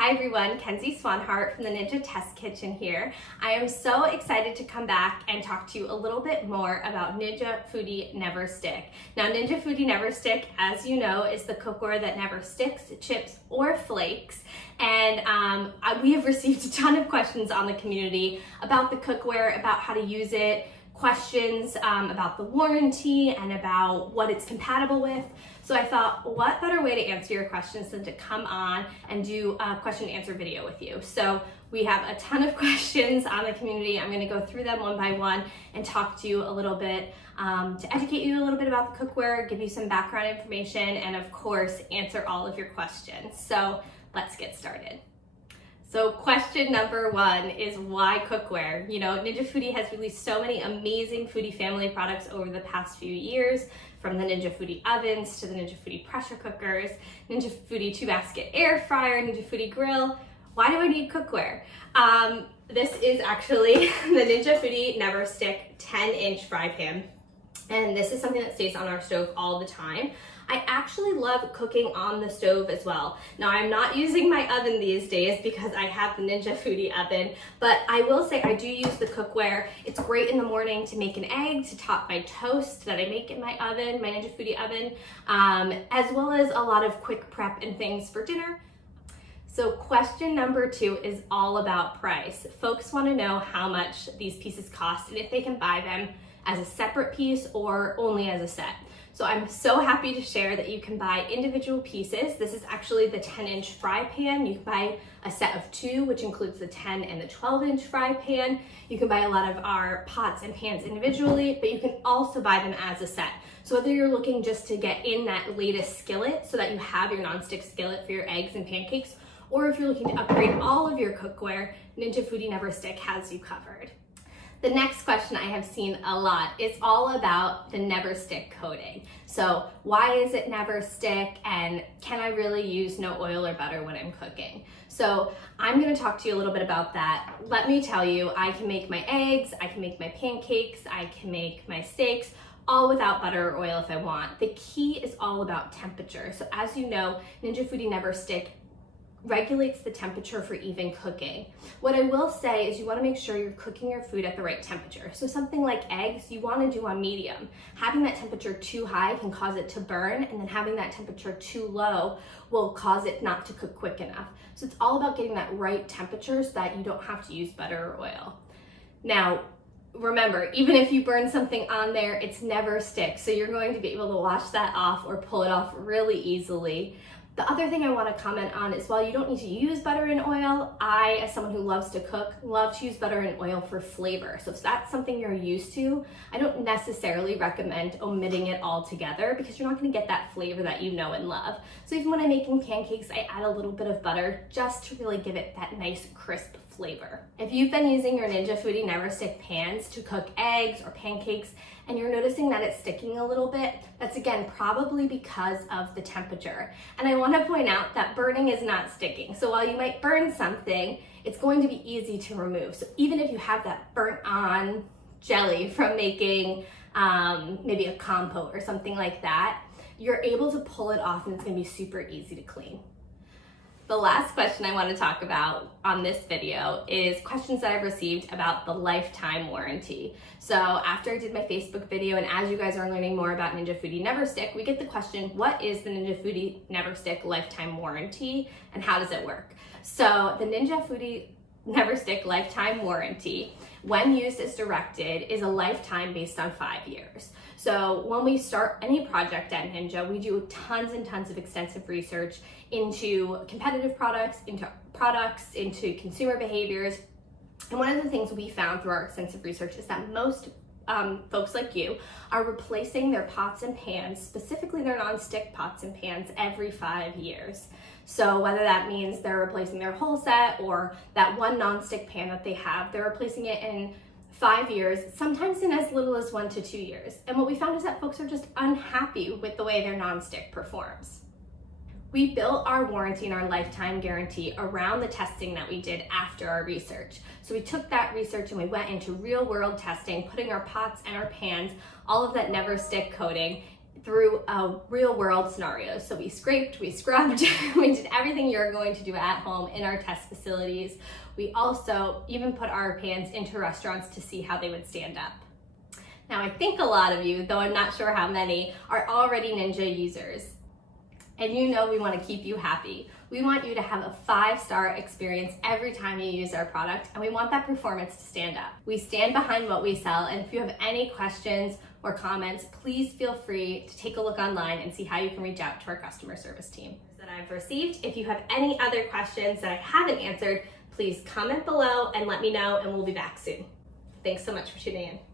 Hi everyone, Kenzie Swanhart from the Ninja Test Kitchen here. I am so excited to come back and talk to you a little bit more about Ninja Foodi NeverStick. Now Ninja Foodi NeverStick, as you know, is the cookware that never sticks, chips, or flakes. And we have received a ton of questions on the community about the cookware, about how to use it, questions about the warranty and about what it's compatible with. So I thought, what better way to answer your questions than to come on and do a question and answer video with you. So we have a ton of questions on the community. I'm gonna go through them one by one and talk to you a little bit to educate you a little bit about the cookware, give you some background information, and of course, answer all of your questions. So let's get started. So question number one is why cookware? You know, Ninja Foodi has released so many amazing Foodi family products over the past few years, from the Ninja Foodi ovens to the Ninja Foodi pressure cookers, Ninja Foodi 2-basket air fryer, Ninja Foodi grill. Why do I need cookware? This is actually the Ninja Foodi NeverStick 10-inch fry pan. And this is something that stays on our stove all the time. I actually love cooking on the stove as well. Now I'm not using my oven these days because I have the Ninja Foodi oven, but I will say I do use the cookware. It's great in the morning to make an egg, to top my toast that I make in my oven, my Ninja Foodi oven, as well as a lot of quick prep and things for dinner. So question number two is all about price. Folks want to know how much these pieces cost and if they can buy them as a separate piece or only as a set. So I'm so happy to share that you can buy individual pieces. This is actually the 10-inch fry pan. You can buy a set of two, which includes the 10 and the 12-inch fry pan. You can buy a lot of our pots and pans individually, but you can also buy them as a set. So whether you're looking just to get in that latest skillet so that you have your nonstick skillet for your eggs and pancakes, or if you're looking to upgrade all of your cookware, Ninja Foodi NeverStick has you covered. The next question I have seen a lot is all about the NeverStick coating. So why is it NeverStick, and can I really use no oil or butter when I'm cooking? So I'm gonna talk to you a little bit about that. Let me tell you, I can make my eggs, I can make my pancakes, I can make my steaks, all without butter or oil if I want. The key is all about temperature. So as you know, Ninja Foodi NeverStick regulates the temperature for even cooking. What I will say is you want to make sure you're cooking your food at the right temperature. So something like eggs, you want to do on medium. Having that temperature too high can cause it to burn, and then having that temperature too low will cause it not to cook quick enough. So it's all about getting that right temperature so that you don't have to use butter or oil. Now, remember, even if you burn something on there, it's NeverStick. So you're going to be able to wash that off or pull it off really easily. The other thing I want to comment on is while you don't need to use butter and oil, I, as someone who loves to cook, love to use butter and oil for flavor. So if that's something you're used to, I don't necessarily recommend omitting it altogether because you're not going to get that flavor that you know and love. So even when I'm making pancakes, I add a little bit of butter just to really give it that nice crisp flavor. If you've been using your Ninja Foodi NeverStick pans to cook eggs or pancakes and you're noticing that it's sticking a little bit, that's again probably because of the temperature. And I want to point out that burning is not sticking. So while you might burn something, it's going to be easy to remove. So even if you have that burnt on jelly from making maybe a compote or something like that, you're able to pull it off and it's going to be super easy to clean. The last question I want to talk about on this video is questions that I've received about the lifetime warranty. So after I did my Facebook video, and as you guys are learning more about Ninja Foodi NeverStick, we get the question, what is the Ninja Foodi NeverStick lifetime warranty and how does it work? So the Ninja Foodi NeverStick lifetime warranty, when used as directed, is a lifetime based on 5 years. So when we start any project at Ninja, we do tons and tons of extensive research into competitive products, into consumer behaviors. And one of the things we found through our extensive research is that most folks like you are replacing their pots and pans, specifically their non-stick pots and pans, every 5 years. So whether that means they're replacing their whole set or that one non-stick pan that they have, they're replacing it in 5 years, sometimes in as little as 1 to 2 years. And what we found is that folks are just unhappy with the way their non-stick performs. We built our warranty and our lifetime guarantee around the testing that we did after our research. So we took that research and we went into real world testing, putting our pots and our pans, all of that NeverStick coating through a real world scenario. So we scraped, we scrubbed, we did everything you're going to do at home in our test facilities. We also even put our pans into restaurants to see how they would stand up. Now I think a lot of you, though I'm not sure how many, are already Ninja users. And you know we want to keep you happy. We want you to have a 5-star experience every time you use our product, and we want that performance to stand up. We stand behind what we sell, and if you have any questions or comments, please feel free to take a look online and see how you can reach out to our customer service team that I've received. If you have any other questions that I haven't answered, please comment below and let me know, and we'll be back soon. Thanks so much for tuning in.